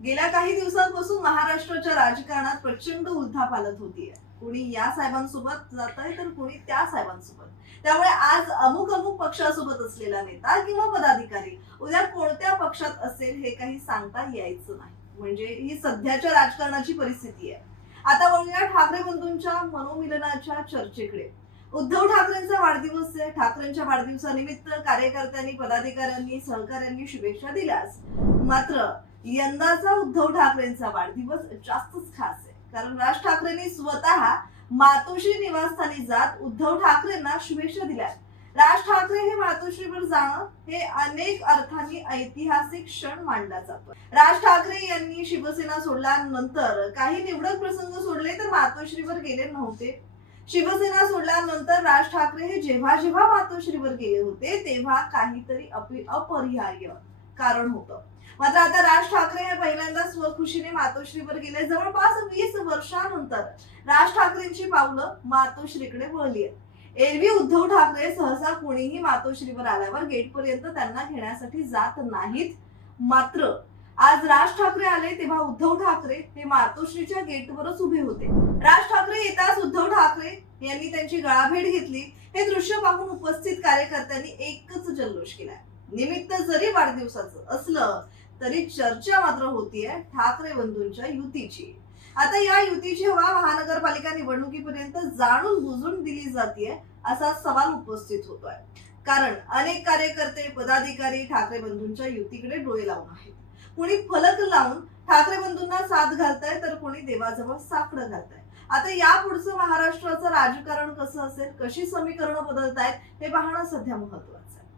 गेल्या काही दिवसांपासून महाराष्ट्राच्या राजकारणात प्रचंड उलथापालत होतीये. कुणी या साहेबांसोबत जात आहे तर कुणी त्या साहेबांसोबत. त्यामुळे आज अमुक अमुक पक्षासोबत असलेला नेता किंवा पदाधिकारी उद्या कोणत्या पक्षात असेल हे काही सांगता यायचं नाही. म्हणजे ही सध्याच्या राजकारणाची परिस्थिती आहे. आता वळूया ठाकरे बंधूंच्या मनोमिलनाच्या चर्चेकडे. उद्धव ठाकरेंचा वाढदिवस आहे. ठाकरेंच्या वाढदिवसानिमित्त कार्यकर्त्यांनी पदाधिकाऱ्यांनी सहकाऱ्यांनी शुभेच्छा दिल्यास मात्र यंदाचा उद्धव ठाकरेंचा वाढदिवस जास्तच खास आहे. कारण राज ठाकरेंनी स्वतः मातोश्री निवासस्थानी जात उद्धव ठाकरेंना शुभेच्छा दिल्या राज ठाकरे हे मातोश्रीवर जाणं हे अनेक अर्थांनी ऐतिहासिक क्षण मानला जातो. राज ठाकरे यांनी शिवसेना सोडल्यानंतर काही निवडक प्रसंग सोडले तर मातोश्रीवर गेले नव्हते. शिवसेना सोडल्यानंतर राज ठाकरे हे जेव्हा जेव्हा मातोश्रीवर गेले होते तेव्हा काहीतरी अपरिहार्य कारण होतं. मात्र आता राज ठाकरे हे पहिल्यांदा स्वखुशीने मातोश्रीवर गेले. जवळपास वीस वर्षानंतर राज ठाकरेंची पावलं मातोश्रीकडे वळली आहेत. एरवी उद्धव ठाकरे सहसा कोणीही मातोश्रीवर आल्यावर गेटपर्यंत त्यांना घेण्यासाठी जात नाहीत. मात्र आज राज ठाकरे आले तेव्हा उद्धव ठाकरे हे मातोश्रीच्या गेटवरच उभे होते. राज ठाकरे येताच उद्धव ठाकरे यांनी त्यांची गळाभेट घेतली. हे दृश्य पाहून उपस्थित कार्यकर्त्यांनी एकच जल्लोष केलाय. निमित्त जरी वाढदिवसाचं असलं तरी चर्चा मात्र होतीये ठाकरे बंधूंच्या युतीची. आता या युतीची हवा महानगरपालिका निवडणुकीपर्यंत जाणून बुजून दिली जाते असा सवाल उपस्थित होतोय. कारण अनेक कार्यकर्ते पदाधिकारी ठाकरे बंधूंच्या युतीकडे डोळे लावून आहेत. कुणी फलक लावून ठाकरे बंधूंना साथ घालताय तर कोणी देवाजवळ साकडं घालताय. आता या पुढचं महाराष्ट्राचं राजकारण कसं असेल कशी समीकरणं बदलतायत हे पाहणं सध्या महत्वाचं आहे.